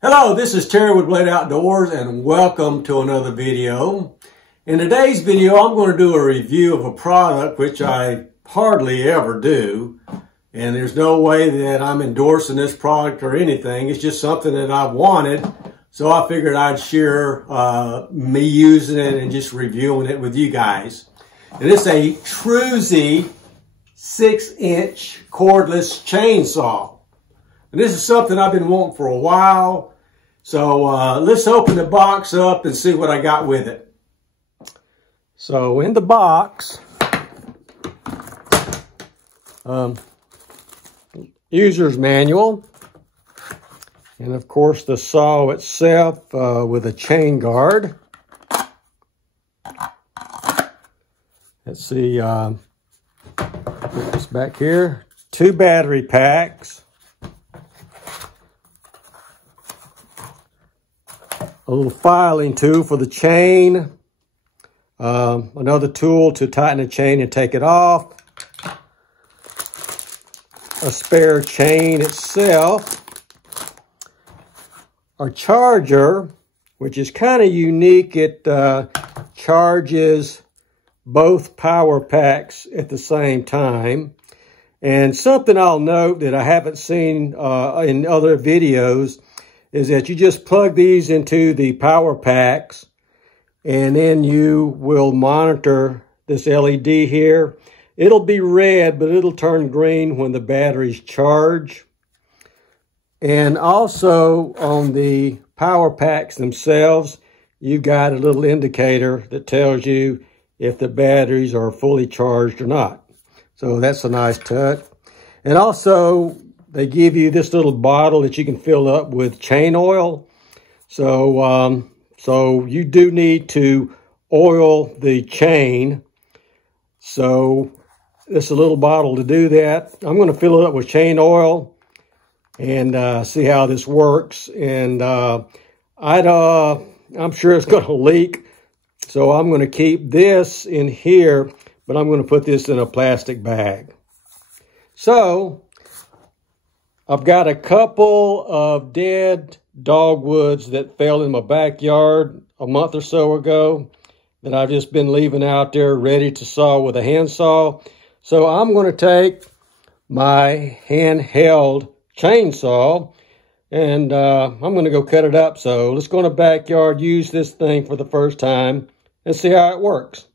Hello, this is Terry with Blade Outdoors and welcome to another video. In today's video, I'm going to do a review of a product which I hardly ever do. And there's no way that I'm endorsing this product or anything. It's just something that I've wanted. So I figured I'd share me using it and just reviewing it with you guys. And it's a Troozy 6-inch cordless chainsaw. And this is something I've been wanting for a while. So let's open the box up and see what I got with it. So in the box, user's manual. And of course the saw itself with a chain guard. Let's see, put this back here. 2 battery packs. A little filing tool for the chain. Another tool to tighten the chain and take it off. A spare chain itself. A charger, which is kind of unique. It charges both power packs at the same time. And something I'll note that I haven't seen in other videos is that you just plug these into the power packs and then you will monitor this LED here. It'll be red, but it'll turn green when the batteries charge. And also on the power packs themselves, you got a little indicator that tells you if the batteries are fully charged or not. So that's a nice touch. And also, they give you this little bottle that you can fill up with chain oil. So, so you do need to oil the chain. So this is a little bottle to do that. I'm going to fill it up with chain oil and see how this works. And I'm sure it's going to leak. So I'm going to keep this in here, but I'm going to put this in a plastic bag. So I've got a couple of dead dogwoods that fell in my backyard a month or so ago that I've just been leaving out there ready to saw with a handsaw. So I'm going to take my handheld chainsaw and I'm going to go cut it up. So let's go in the backyard, use this thing for the first time and see how it works.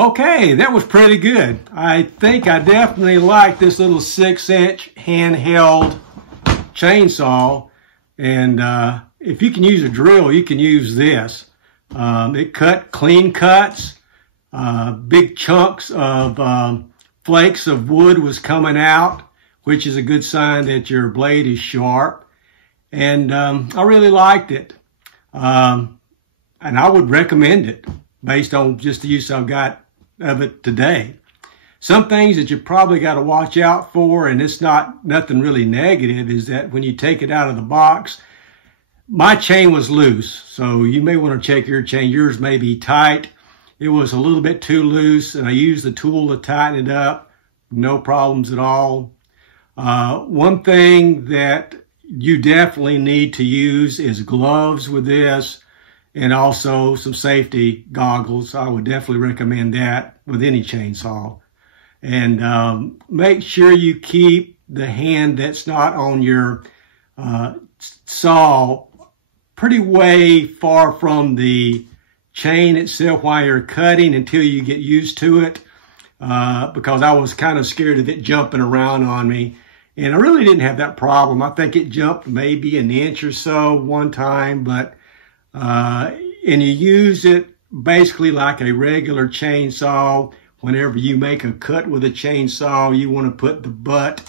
Okay, that was pretty good. I think I definitely like this little 6-inch handheld chainsaw. And if you can use a drill, you can use this. It cut clean cuts. Big chunks of flakes of wood was coming out, which is a good sign that your blade is sharp. And I really liked it. And I would recommend it based on just the use I've got of it today. Some things that you probably got to watch out for, and it's nothing really negative, is that when you take it out of the box, my chain was loose. So you may want to check your chain. Yours may be tight. It was a little bit too loose, and I used the tool to tighten it up. No problems at all. One thing that you definitely need to use is gloves with this, and also some safety goggles. I would definitely recommend that with any chainsaw. And make sure you keep the hand that's not on your saw pretty way far from the chain itself while you're cutting until you get used to it, because I was kind of scared of it jumping around on me. And I really didn't have that problem. I think it jumped maybe an inch or so one time, but and you use it basically like a regular chainsaw. Whenever you make a cut with a chainsaw, you want to put the butt,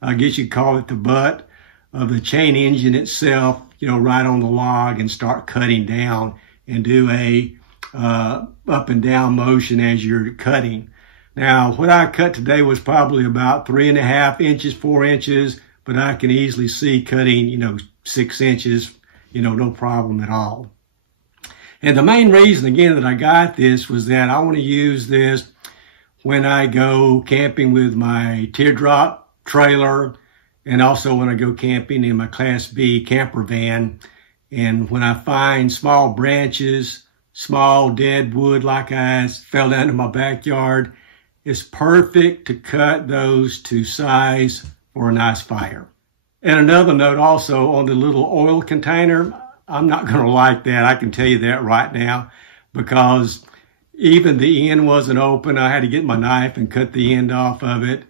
I guess you'd call it the butt of the chain engine itself, you know, right on the log and start cutting down and do a up and down motion as you're cutting. Now, what I cut today was probably about 3.5 inches, 4 inches, but I can easily see cutting, you know, 6 inches, you know, no problem at all. And the main reason, again, that I got this was that I want to use this when I go camping with my Teardrop trailer, and also when I go camping in my Class B camper van. And when I find small branches, small dead wood like I fell down in my backyard, it's perfect to cut those to size for a nice fire. And another note also on the little oil container, I'm not going to like that. I can tell you that right now, because even the end wasn't open. I had to get my knife and cut the end off of it.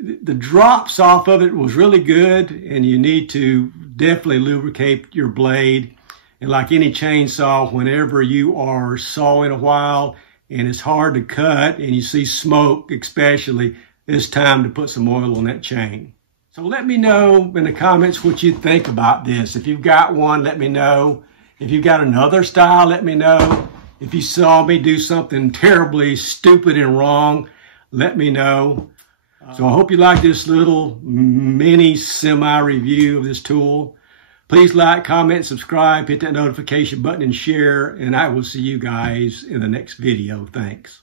The drops off of it was really good, and you need to definitely lubricate your blade. And like any chainsaw, whenever you are sawing a while and it's hard to cut and you see smoke especially, it's time to put some oil on that chain. So let me know in the comments what you think about this. If you've got one, let me know. If you've got another style, let me know. If you saw me do something terribly stupid and wrong, let me know. So I hope you like this little mini semi-review of this tool. Please like, comment, subscribe, hit that notification button and share, and I will see you guys in the next video. Thanks.